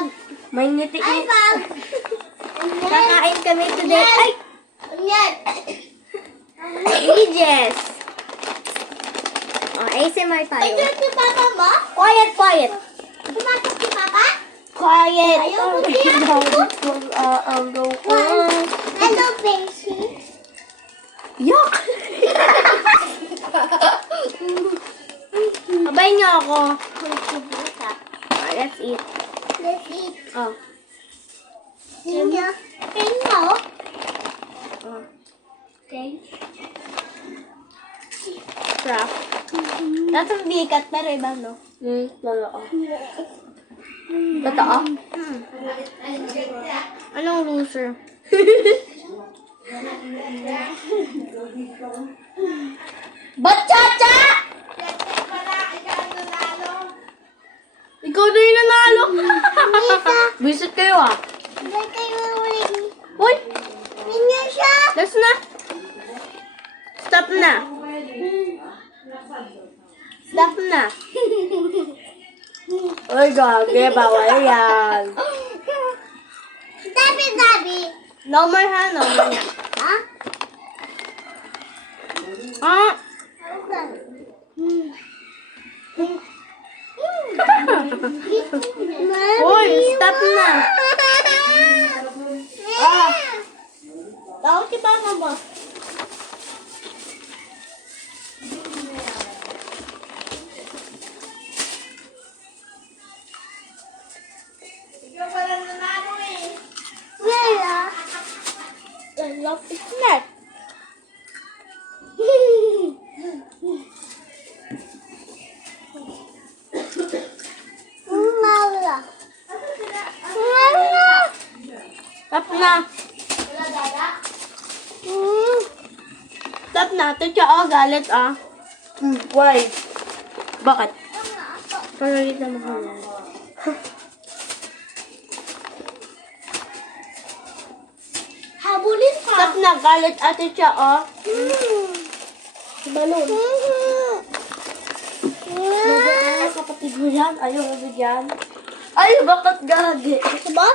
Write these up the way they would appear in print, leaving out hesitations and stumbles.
Pag! May ngiti. Ay, pag! Kakain kami today. Ay! Yan! Ages! Oh, ASMR tayo. Pagkat si Papa mo? Quiet, quiet. Pumasok si Papa? Quiet. Ayaw mo siya. Hello, Beshi. Yuck! Abay niyo ako. Let's eat. Let's eat. Oh. Ninyo. Ninyo. Oh. Okay. Crap. Nasang bigat pero iba, no? Totoo. Totoo? Anong loser? Bachacha! Ikaw na yung nanalo. Visit kayo ah. Ba't kayo ulit? Uy! Ninyo siya. Last na. Stop na. Stop na. Uy, gagi. Bawal yan. Dabi. No more ha, no more na. Ha? Ah! Uy, stop na. Ah! Tawag si Papa mo. Wala. Love is not. Wala. Stop na. Stop na. Ito siya, oh, galit, ah. Why? Bakit? Pagalit na mahal. Habulin ka. Stop na, galit ate siya, oh. Balon. Ay, kapatid mo yan. Ayaw mo bigyan. Ay, bakit gagi? Ito ba?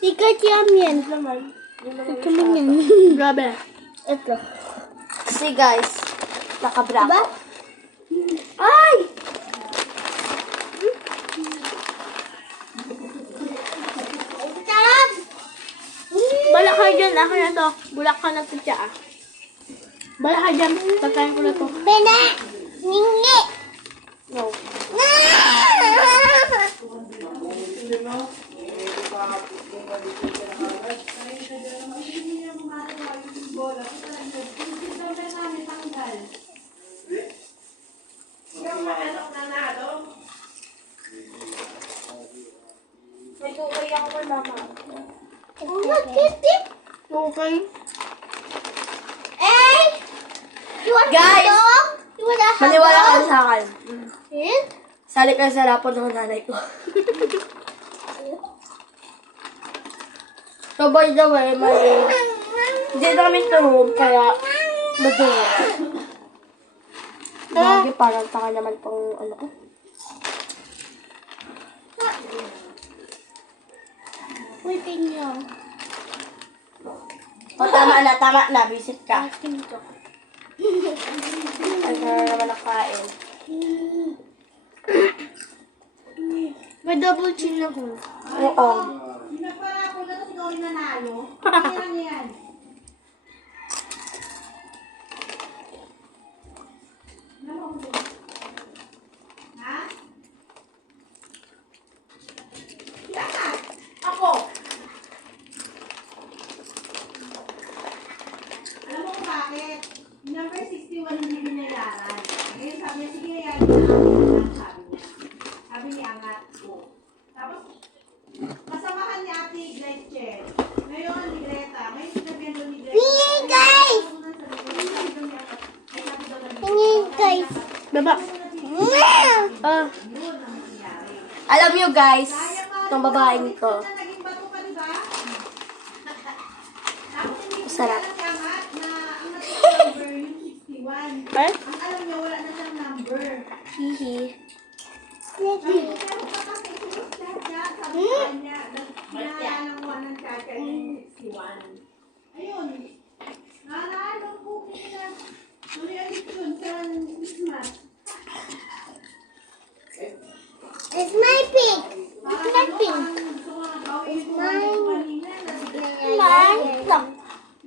Sikat yan. Naman. Ito lang yan. Grabe. Ito. See guys, nakabra Diba? ako. Ay! Sarap! Bala ka dyan, ako na to. Bulak ka na to siya, ah. Bala ka dyan, pagkain ko na to. Pena! Ningi! No. Nag-uwi ako kay mama. Nagkitip! Okay. Eh! You want Guys! hotdog? You want a hotdog? Maniwala kayo sa akin. Eh? Sali kayo sa rapon ng nanay ko. So by the way, hindi namin tulog, kaya madungo. Lagi parang taka naman pang ano ko. Waiting nyo. O tama na, visit ka. Asking ko. Ano na naman nakain. May double chin ako. Oo. Nagpara ako na ikaw yung nanalo. Ano yan? Ha? Yan! Ako! Alam mo kung bakit? Number 61 hindi binayaran. Ngayon sabi niya, sige, yayaran na ako. Sabi niya. Sabi ni Angat ko. Tapos, kasamahan ni Ate Gretchen. Ngayon, ni Greta. May sinabihan doon ni Greta. Tingin, guys! Tingin, guys. Baba. Alam nyo guys, itong babaeng ko. Naging bato pa, di ba? Tapos hindi Sarap. si Angat na ang natutong number yung 61. Eh? Ang alam niya, wala na siyang number. Hihi. Sabi ko, pero pa kasi, sabi sabi ko sa kanya, naalala ko ng chacha yung 61. Ayun. Naalala ko kaya. Tuloy-alit yun sa Christmas. It's my pig. Parang my ano, pink. parang gusto ko nang gawin yung Mine. kanina. Mine. Look.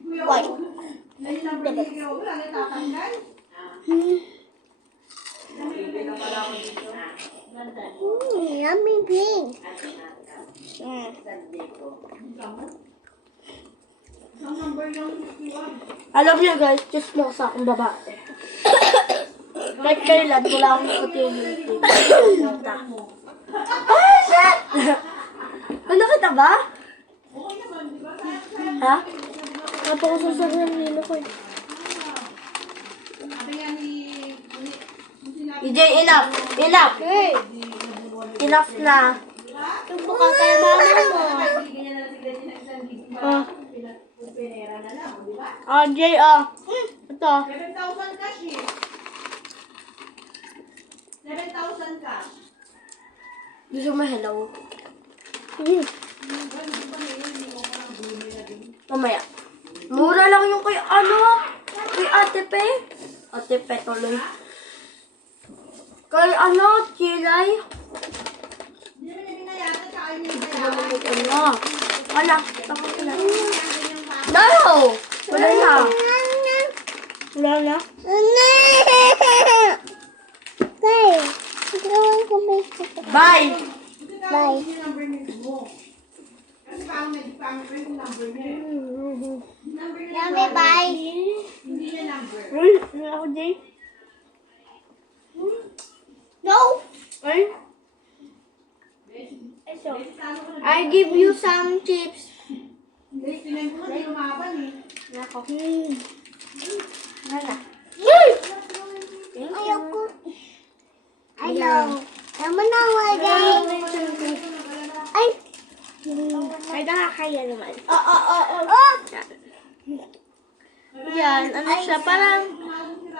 Kuya, White. Dahil number ni Kuya, wala na tatanggal. Yummy pig. Ang number ng 61. Alam niyo guys, just mo sa akong babae. Kahit kailan, wala akong opportunity. Ah, shit! Ano kita ba? Okay naman, di ba? Ha? Napakusasar ng nilo ko eh. Sabi nga ni... EJ, enough! Enough! Enough na. Baka kay mama mo. Ah, Pinera na lang, di ba? Jay, ito. 7,000 cash eh. 7,000 cash. Gusto mo hello? Mamaya. Mura lang yung kay kay Ate Pe. Ate Pe tuloy. Kay Chilay. Hindi naman yung binayaran, tsaka yung binayaran. Ala, tapos na. No! Wala na. Wala na. Guys, gawin ko may Bye! Bye. Yung number niya mo. Kasi parang medyo pangit pa yung number niya eh. Number niya Yummy bye. hindi niya number. Uy, ano ako, Jay? No. Ay? I give you some chips. Tingnan ko, hindi lumaban eh. Nako. Ayoko. Ayaw. Tama na, wala. Ay. Ay, nakakaya naman. Oh. Yan, ano siya, parang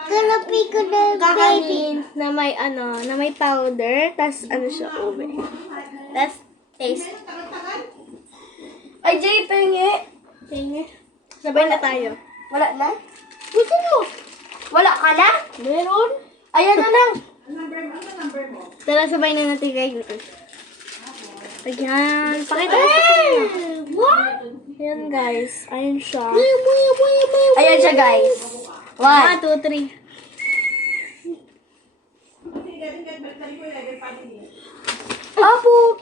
Kalapi ko na baby. kakanin na may na may powder, tas ano siya, ube. Tas taste. Ay, Jay, pengi. Pengi. Sabay na tayo. Wala na? Gusto mo? Wala ka na? Meron. Ayan na lang. Ano number mo? Tara, sabay na natin kayo. Ayan. Pakita ko sa kanya. What? Ayan, guys. Ayan siya. Ayan siya, guys. 1, 2, 3. Kasi galing kahit balik ko level pa din eh. Apo!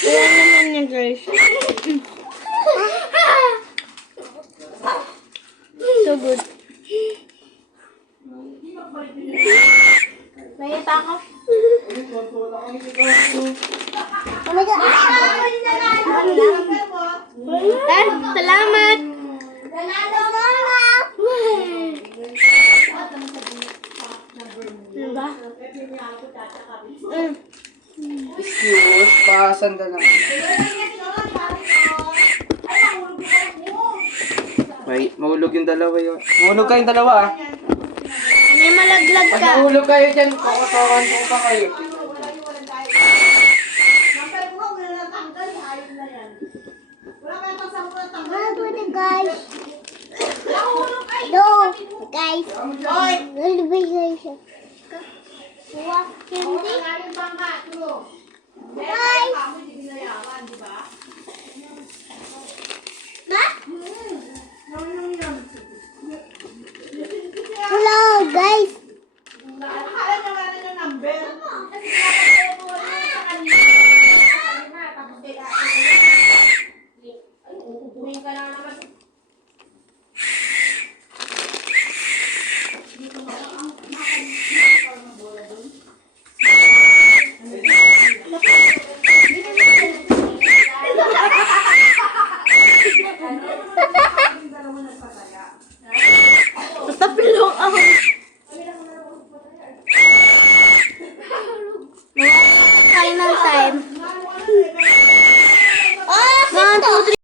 Ayan naman niya, guys. So good. Nakita ako. Oh my God. Number mo? Salamat! Ano ba? Excuse, pasanda lang. May mahulog yung dalawa yun. Mahulog kayong dalawa ah. May malaglag Pag ka. mahulog kayo dyan, kukutawan ko pa kayo. Number mo, wala na tanggal. Ayos na yan. Wala kayong pasang mo na tanggal. What about the guys? Nahulog ay! No, guys. Oy! Ano ba yun? What? Hindi. Hindi. Nga yung bangka, true. Guys. Kamo, hindi binayaran, di ba?